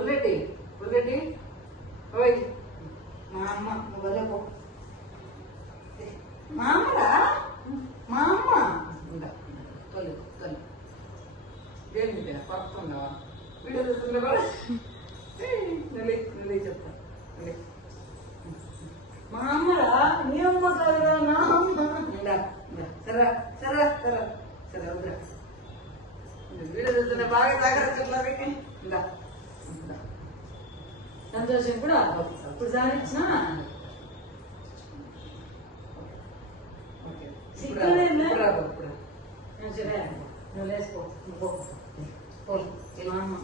బుల్లెటి బుల్లెటి ఓయ్ మా అమ్మ వదలపో మా అమ్మరా మా అమ్మ ఉందా తొలి తొలి దేని పడుతుందా వీడియో చూస్తుందా కూడా నెలి చెప్తా మా అమ్మరా నీ అమ్మ కాదురా నా అమ్మ ఉందా సరే సరే సరే సరే వద్దా వీడియో చూస్తున్నా బాగా జాగ్రత్త ఉందా సంతోషం కూడా అప్పుడు సాధించిన సరే నువ్వు లేసుకో మా అమ్మ